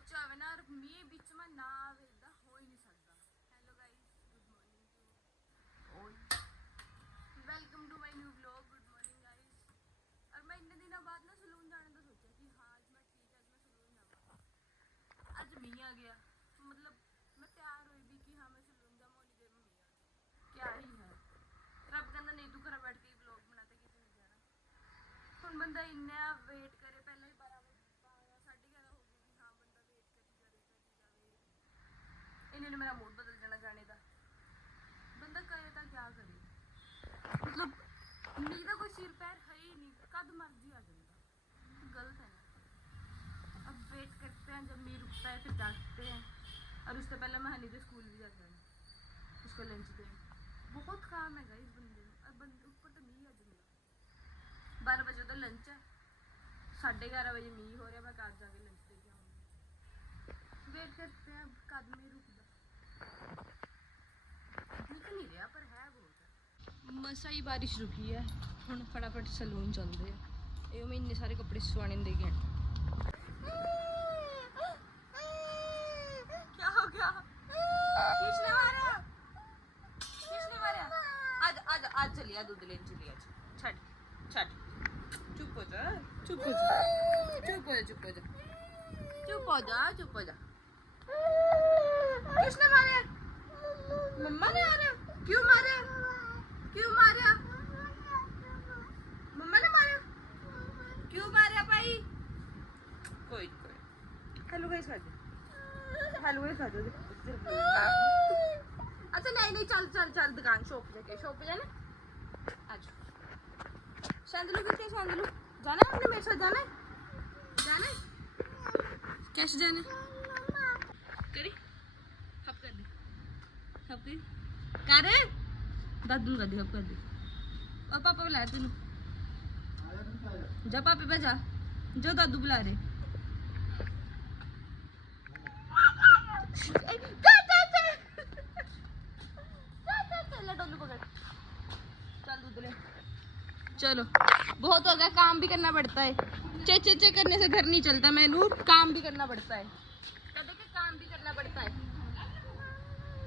सोचा है ना मी बीच में ना आवे इदा हो ही नहीं सकता। Hello guys, good morning all, welcome to my new vlog. Good morning guys. और मैं इतने दिनों बाद ना सलून जाने का सोचा कि हाँ आज मैं ठीक है, आज मैं सलून जाऊंगा। आज मी आ गया, मतलब मैं तैयार हुई भी कि हाँ मैं सलून जाऊँ, उन्हीं देर में मी आ गया। क्या ही है, रब कहता नहीं तू घर बैठ के व्लॉग बनाते किसी नहीं जाना। हम बंदा इन्ना वेट करे, पहले ही 12 साढ़े 11 हो गए भी हाँ बंदा वेट करी जावे। इन्हें मेरा मूड बदल जाना जाने का। बंदा करे तो क्या करे, मतलब मेरा कोई सिर पैर है ही नहीं, कद मर्जी आ जाता। गलत है ना। अब वेट करते हैं, जब मी रुकता है फिर जागते हैं। और उससे पहले मैं हनी के स्कूल भी जाता है, उसको लंच दें। बहुत काम है गाइस बंदे में। अब बंदे ऊपर तो मी आ जाऊंगा। 12 बजे तो लंच है, 11:30 बजे मी हो रहा, मैं कद जाके लंच दे के आऊँगी। वेट करते हैं, अब कद में रुकदा निकल नहीं रहा पर है बहुत। मसा ही बारिश रुकी है, हम फटाफट सलून चलते हैं। ये मैं इन्ने सारे कपड़े सुआने दे गए। क्या हो गया? किसने मारा? किसने मारा? आज आज आज चलिए दूध लेने चलिए। आज छट छट, चुप हो जा, चुप हो जा, चुप हो जा, चुप हो जा, चुप हो जा, चुप हो जा। किसने मारा? मम्मा ने मारा। क्यों मारा? क्यों मारा? मम्मा ने मारा। क्यों मारा भाई? कोई कोई। हेलो गाइस, आ जाओ। हेलो गाइस, आ जाओ। अच्छा नहीं नहीं, चल चल चल, दुकान शॉप पे जाना। आ जाओ। शांतलू कितने? शांतलू जाना है, आपने मेरे साथ जाना है? जाना है? कैसे जाना है? करी हप कर दे, हप कर दादू कर दे, हप कर दे। पापा बुला तेन, जा पापे पे जा, जो दादू बुला रहे। डोलू पकड़, चल दूध ले। चलो बहुत हो गया, काम भी करना पड़ता है। चे चे चे करने से घर नहीं चलता मैनूर, काम भी करना पड़ता है। कहते कि काम भी करना पड़ता है,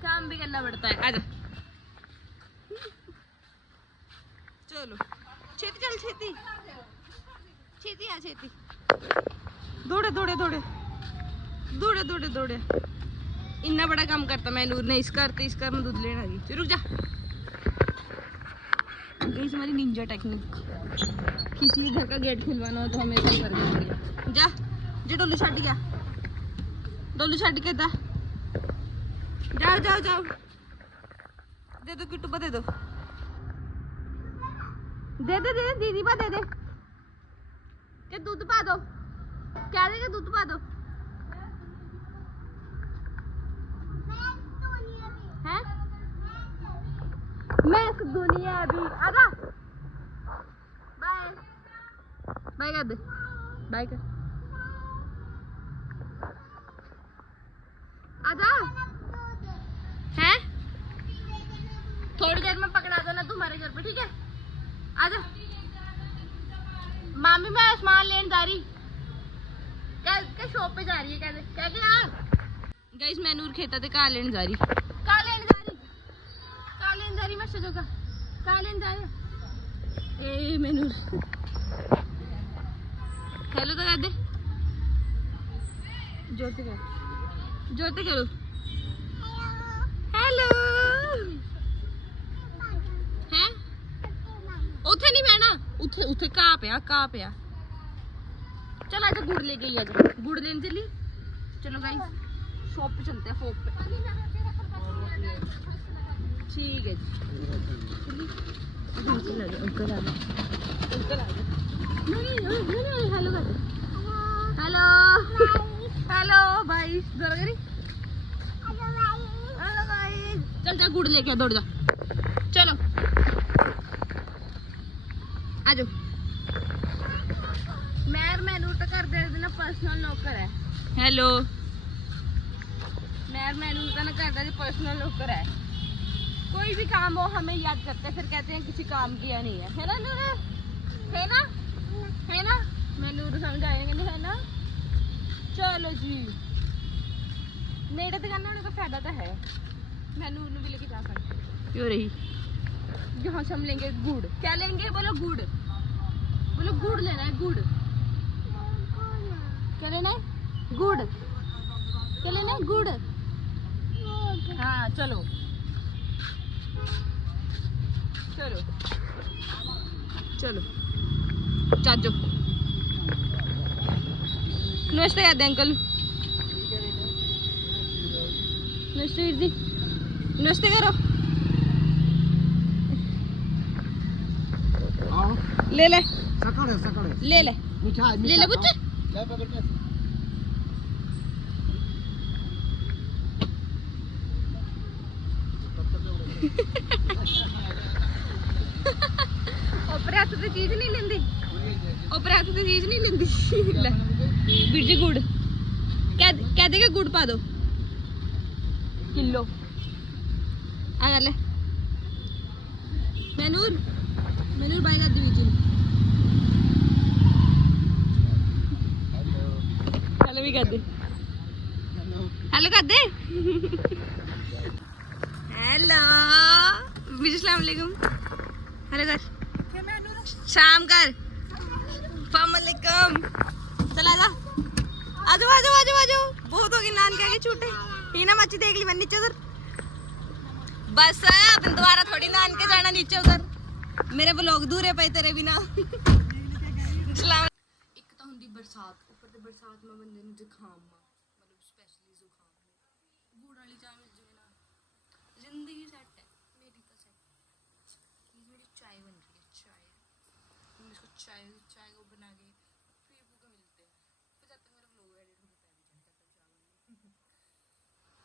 काम भी करना पड़ता है। आजा चलो, छेती चल, छेती छेती आ, छेती दौड़े दौड़े दौड़े दौड़े दौड़े दौड़े। इतना बड़ा काम करता मैनूर ने, इस कर मैं दूध लेना गई। रुक जा, गाइस हमारी निंजा टेक्निक। किसी घर का गेट खुलवाना हो तो हमें ऐसा करके जा। जे डोलू छड़ गया, डोलू छड़ के दा, जाओ जाओ जाओ। दे दो किट्टू पा, दे दो, दे दे दे, दीदी पा दे दे, के दूध पा दो, क्या देगा दूध पा दो। हैं मैं दुनिया अभी आधा। बाय बाय कर दे, बाय कर, आजा। हैं थोड़ी देर में पकड़ा दो ना तुम्हारे घर पे, ठीक है? आजा। मामी मैं सामान लेने जा रही, क्या शॉप पे जा रही है? क्या क्या गाइस मैनूर खेता थे, कहाँ लेने जा रही, कहाँ लेने जा रही, कहाँ लेने जा रही? मैं सजो का कहाँ लेने जा रही? ए मैनूर हेलो तो कर दे, जोरते कर, जोरते करो। हेलो हैं उथे नहीं बहना, उथे उथे कहाँ पे। चल आजा, गुड़ लेके ही आजा, गुड़ लेने चली। चलो गाइस शॉप पे चलते हैं, शॉप पे। ठीक है जी, अंकल आ गए, अंकल आ गए। नहीं हेलो कर दे, हेलो हेलो भाई, जरा करी हेलो भाई। चल जा गुड़ लेके आ, दौड़ जा, चलो आ जाओ। मैनूर तो कर दे देना, पर्सनल नौकर है। हेलो मैनूर का ना कर दे, पर्सनल नौकर है। कोई भी काम हो हमें याद करते हैं, फिर कहते हैं किसी काम किया नहीं है ना नूर? है ना, है ना? मैनूर समझ आएंगे, है ना? चलो जी। नेड़े दुकान होने का फायदा तो है, मैनू भी लेके जा सकते। क्यों रही यहाँ से हम लेंगे गुड़। क्या लेंगे? बोलो गुड़, बोलो गुड़ लेना है। गुड़ क्या लेना है? गुड़ क्या लेना है? गुड़। हाँ चलो चलो चलो चाचो। नमस्ते कहते अंकल। नमस्ते वीर जी, नमस्ते करो। ले ले ले ले ले ले पुत्र। ऊपर हाथ से चीज नहीं लेंदी, ऊपर हाथ से चीज नहीं लेंदी। ले वीर जी गुड़ कह देगा, गुड़ पा दो किलो। आ ले मैनूर, मैनूर बाय कर दी वीर जी। हेलो भी कर दे, हेलो कर दे। हेलो वीर, अस्सलाम वालेकुम। हेलो कर, शाम कर। वालेकुम। चल आजा, आजो आजो आजो आजो। बहुत होगी नान के छूटे। टीना मच्छी देख ली, मैं नीचे उधर। बस अब दोबारा थोड़ी नान के जाना नीचे उधर। मेरे ब्लॉग दूरे पे तेरे बिना। एक तो हुंदी बरसात, ऊपर ते बरसात में बंदे नु जुकाम, मतलब स्पेशली जुकाम। गुड़ वाली चाय मिल जाए ना, जिंदगी सेट है मेरी तो सेट। मेरी चाय बन रही है, चाय। हम इसको चाय चाय को बना के फिर को मिलते हैं। फिर जब तक मेरा व्लॉग एडिट होके तब तक चाय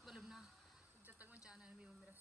मतलब ना, जब तक मैं चाय ना पीऊँ मेरा